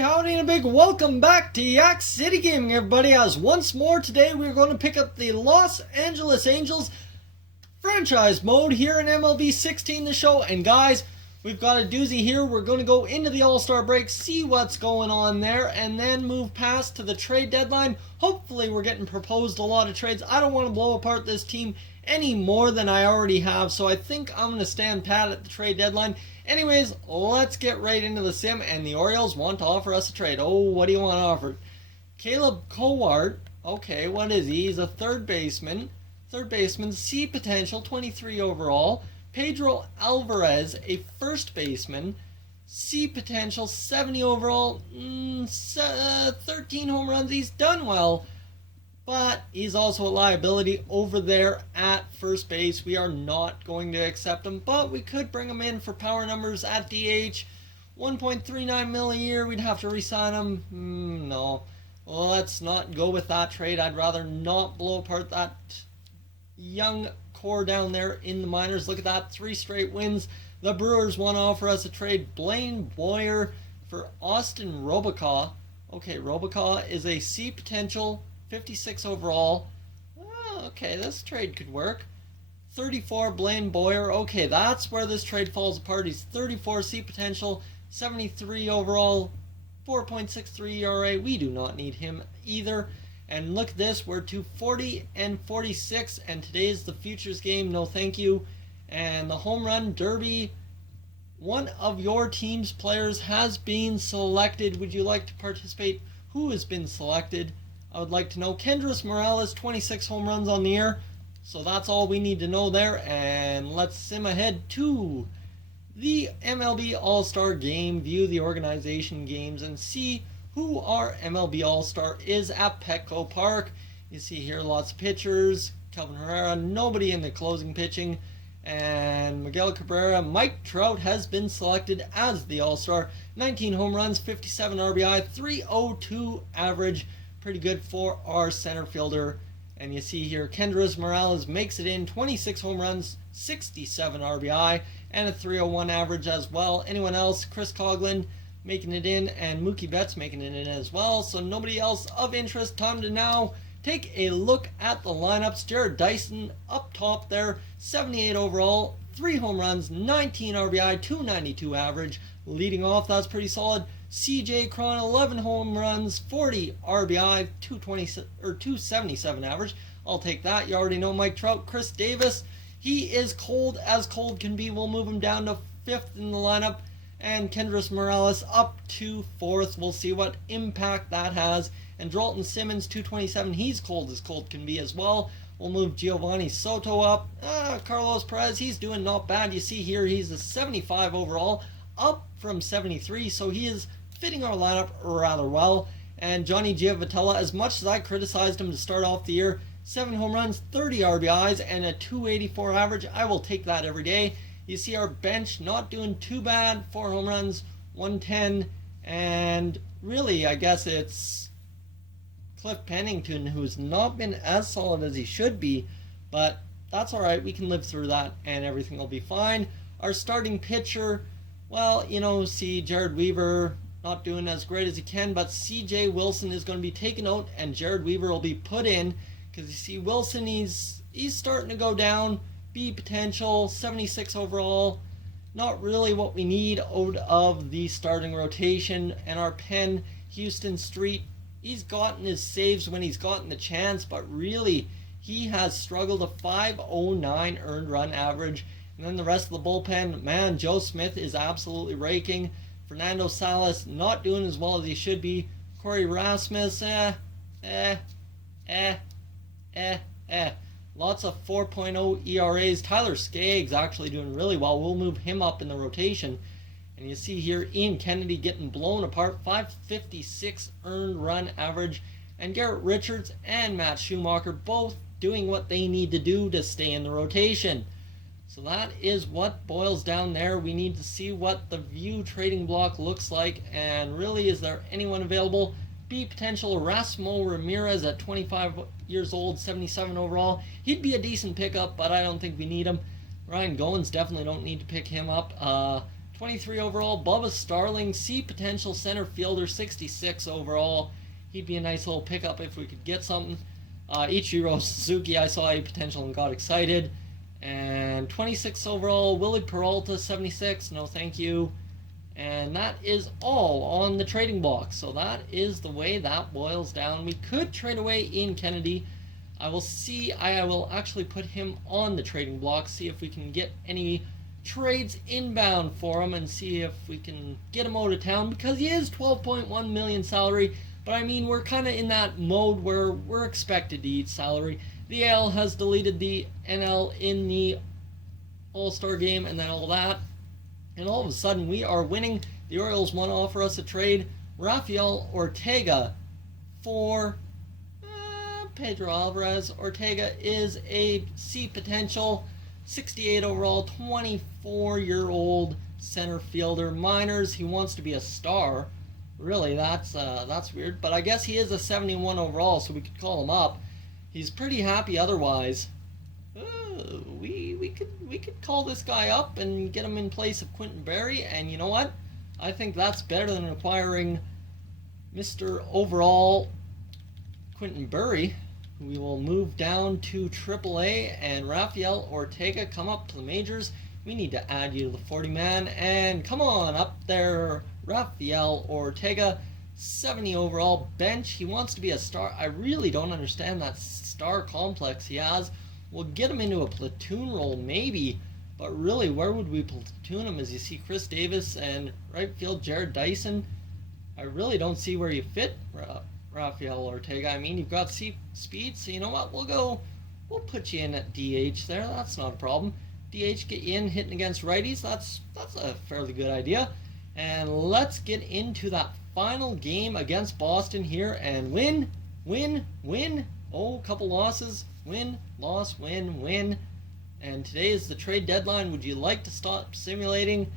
Howdy and a big welcome back to Yak City Gaming, everybody, as once more today we're going to pick up the Los Angeles Angels franchise mode here in MLB 16 the show. And guys, we've got a doozy here. We're going to go into the All-Star break, see what's going on there, and then move past to the trade deadline. Hopefully we're getting proposed a lot of trades. I don't want to blow apart this team any more than I already have, so I think I'm going to stand pat at the trade deadline. Anyways, let's get right into the sim, and the Orioles want to offer us a trade. Oh, what do you want to offer? Caleb Cowart, okay, what is he? He's a third baseman, C potential, 23 overall. Pedro Alvarez, a first baseman, C potential, 70 overall, 13 home runs. He's done well, but he's also a liability over there at first base. We are not going to accept him, but we could bring him in for power numbers at DH. 1.39 mil a year. We'd have to re-sign him. No. Well, let's not go with that trade. I'd rather not blow apart that young core down there in the minors. Look at that, 3 straight wins. The Brewers want to offer us a trade. Blaine Boyer for Austin Robichaud. Okay, Robichaud is a C potential, 56 overall. Well, okay, this trade could work. 34 Blaine Boyer. Okay, that's where this trade falls apart. He's 34 C potential, 73 overall, 4.63 ERA. We do not need him either. And look at this, we're to 40 and 46, and today's the futures game. No thank you. And the home run derby, one of your team's players has been selected. Would you like to participate? Who has been selected? I would like to know. Kendrys Morales, 26 home runs on the year. So that's all we need to know there. And let's sim ahead to the MLB All-Star Game. View the organization games and see who our MLB All-Star is at Petco Park. You see here lots of pitchers. Kelvin Herrera, nobody in the closing pitching. And Miguel Cabrera, Mike Trout has been selected as the All-Star. 19 home runs, 57 RBI, 302 average. Pretty good for our center fielder. And you see here, Kendrys Morales makes it in, 26 home runs, 67 RBI, and a 301 average as well. Anyone else? Chris Coughlin making it in, and Mookie Betts making it in as well. So nobody else of interest. Time to now take a look at the lineups. Jared Dyson up top there, 78 overall, 3 home runs, 19 RBI, 292 average. Leading off, that's pretty solid. CJ Cron, 11 home runs, 40 RBI, 277 average. I'll take that. You already know Mike Trout. Chris Davis, he is cold as cold can be. We'll move him down to 5th in the lineup. And Kendrys Morales up to 4th. We'll see what impact that has. And Drolton Simmons, 227. He's cold as cold can be as well. We'll move Giovanni Soto up. Carlos Perez, he's doing not bad. You see here, he's a 75 overall, up from 73. So he is fitting our lineup rather well. And Johnny Giavotella, as much as I criticized him to start off the year, 7 home runs, 30 RBIs, and a 284 average. I will take that every day. You see our bench not doing too bad. 4 home runs, 110, and really I guess it's Cliff Pennington, who's not been as solid as he should be, but that's alright. We can live through that and everything will be fine. Our starting pitcher, well, you know, see Jared Weaver not doing as great as he can, but CJ Wilson is going to be taken out and Jared Weaver will be put in, because you see Wilson, he's starting to go down. B potential, 76 overall. Not really what we need out of the starting rotation. And our pen, Houston Street, he's gotten his saves when he's gotten the chance, but really he has struggled. A 509 earned run average. And then the rest of the bullpen, man, Joe Smith is absolutely raking. Fernando Salas not doing as well as he should be. Corey Rasmus, Lots of 4.0 ERAs. Tyler Skaggs actually doing really well. We'll move him up in the rotation. And you see here Ian Kennedy getting blown apart. 556 earned run average. And Garrett Richards and Matt Schumacher both doing what they need to do to stay in the rotation. So that is what boils down there. We need to see what the view trading block looks like. And really, is there anyone available? B potential, Erasmo Ramirez at 25 years old, 77 overall. He'd be a decent pickup, but I don't think we need him. Ryan Goins, definitely don't need to pick him up. 23 overall. Bubba Starling, C potential center fielder, 66 overall. He'd be a nice little pickup if we could get something. Ichiro Suzuki, I saw A potential and got excited. And 26 overall, Willie Peralta, 76. No, thank you. And that is all on the trading block. So that is the way that boils down. We could trade away Ian Kennedy. I will actually put him on the trading block, see if we can get any trades inbound for him and see if we can get him out of town, because he is 12.1 million salary. But I mean, we're kind of in that mode where we're expected to eat salary. The AL has deleted the NL in the All-Star game and then all that. And all of a sudden, we are winning. The Orioles want to offer us a trade. Rafael Ortega for Pedro Alvarez. Ortega is a C potential, 68 overall, 24-year-old center fielder. Minors. He wants to be a star. Really, that's weird. But I guess he is a 71 overall, so we could call him up. He's pretty happy otherwise. We could call this guy up and get him in place of Quentin Berry, and you know what? I think that's better than acquiring Mr. Overall Quentin Berry. We will move down to AAA, and Rafael Ortega, come up to the majors. We need to add you to the 40-man, and come on up there, Rafael Ortega, 70 overall, bench. He wants to be a star. I really don't understand that star complex he has. We'll get him into a platoon role maybe, but really, where would we platoon him? As you see Chris Davis and right field Jared Dyson. I really don't see where you fit Rafael Ortega. I mean, you've got speed, so you know what? We'll put you in at DH there. That's not a problem. DH, get you in, hitting against righties. That's a fairly good idea. And let's get into that final game against Boston here and win. Oh, a couple losses. Win, loss, win, win. And today is the trade deadline. Would you like to stop simulating?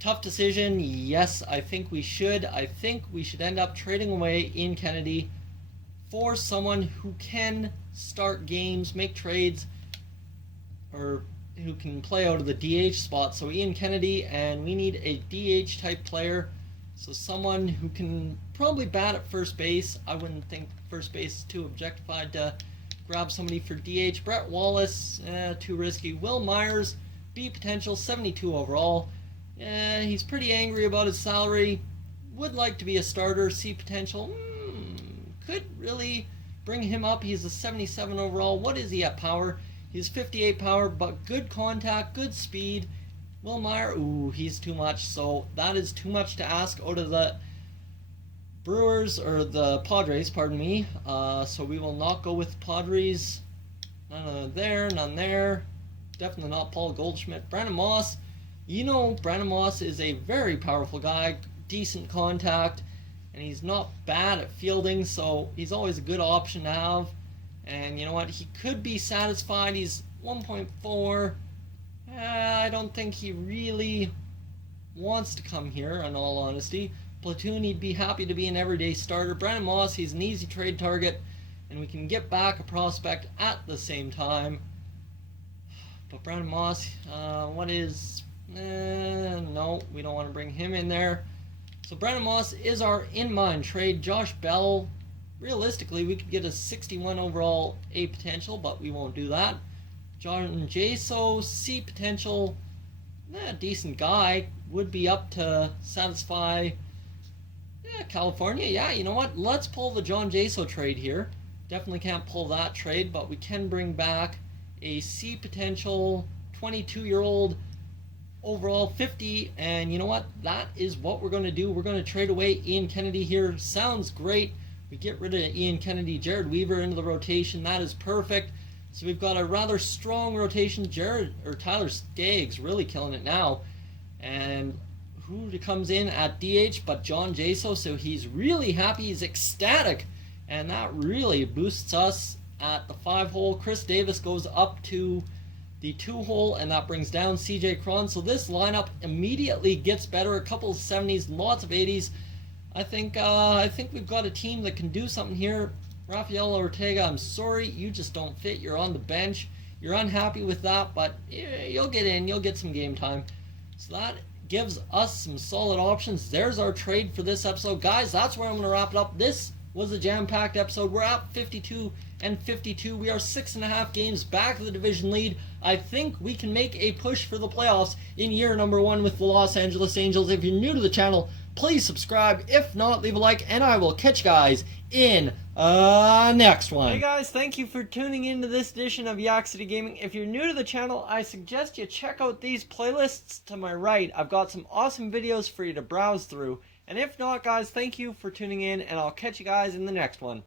Tough decision. Yes, I think we should. I think we should end up trading away Ian Kennedy for someone who can start games, make trades, or who can play out of the DH spot. So Ian Kennedy, and we need a DH type player. So someone who can probably bat at first base. I wouldn't think first base is too objectified to grab somebody for DH. Brett Wallace, too risky. Will Myers, B potential, 72 overall. He's pretty angry about his salary. Would like to be a starter. C potential. Could really bring him up. He's a 77 overall. What is he at power? He's 58 power, but good contact, good speed. Will Meyer, he's too much. So that is too much to ask out of the Brewers, or the Padres, pardon me. So we will not go with Padres. None there, none there. Definitely not Paul Goldschmidt. Brandon Moss. You know, Brandon Moss is a very powerful guy, decent contact, and he's not bad at fielding, so he's always a good option to have. And you know what? He could be satisfied. He's 1.4. I don't think he really wants to come here, in all honesty. Platoon, he'd be happy to be an everyday starter. Brandon Moss, he's an easy trade target, and we can get back a prospect at the same time. But Brandon Moss, no, we don't want to bring him in there. So Brandon Moss is our in-mind trade. Josh Bell, realistically, we could get a 61 overall A potential, but we won't do that. John Jaso, C potential, decent guy, would be up to satisfy California. Yeah, you know what? Let's pull the John Jaso trade here. Definitely can't pull that trade, but we can bring back a C potential, 22-year-old overall, 50, and you know what? That is what we're going to do. We're going to trade away Ian Kennedy here. Sounds great. We get rid of Ian Kennedy, Jared Weaver into the rotation. That is perfect. So we've got a rather strong rotation. Tyler Skaggs really killing it now. And who comes in at DH but John Jaso? So he's really happy. He's ecstatic. And that really boosts us at the 5-hole. Chris Davis goes up to the 2-hole, and that brings down CJ Cron. So this lineup immediately gets better. A couple of 70s, lots of 80s. I think we've got a team that can do something here. Rafael Ortega, I'm sorry, you just don't fit. You're on the bench. You're unhappy with that, but you'll get in. You'll get some game time. So that gives us some solid options. There's our trade for this episode. Guys, that's where I'm going to wrap it up. This was a jam-packed episode. We're at 52-52. We are 6.5 games back of the division lead. I think we can make a push for the playoffs in year number 1 with the Los Angeles Angels. If you're new to the channel, please subscribe. If not, leave a like, and I will catch you guys in next one. Hey guys, thank you for tuning into this edition of Yak City Gaming. If you're new to the channel, I suggest you check out these playlists to my right. I've got some awesome videos for you to browse through. And if not, guys, thank you for tuning in, and I'll catch you guys in the next one.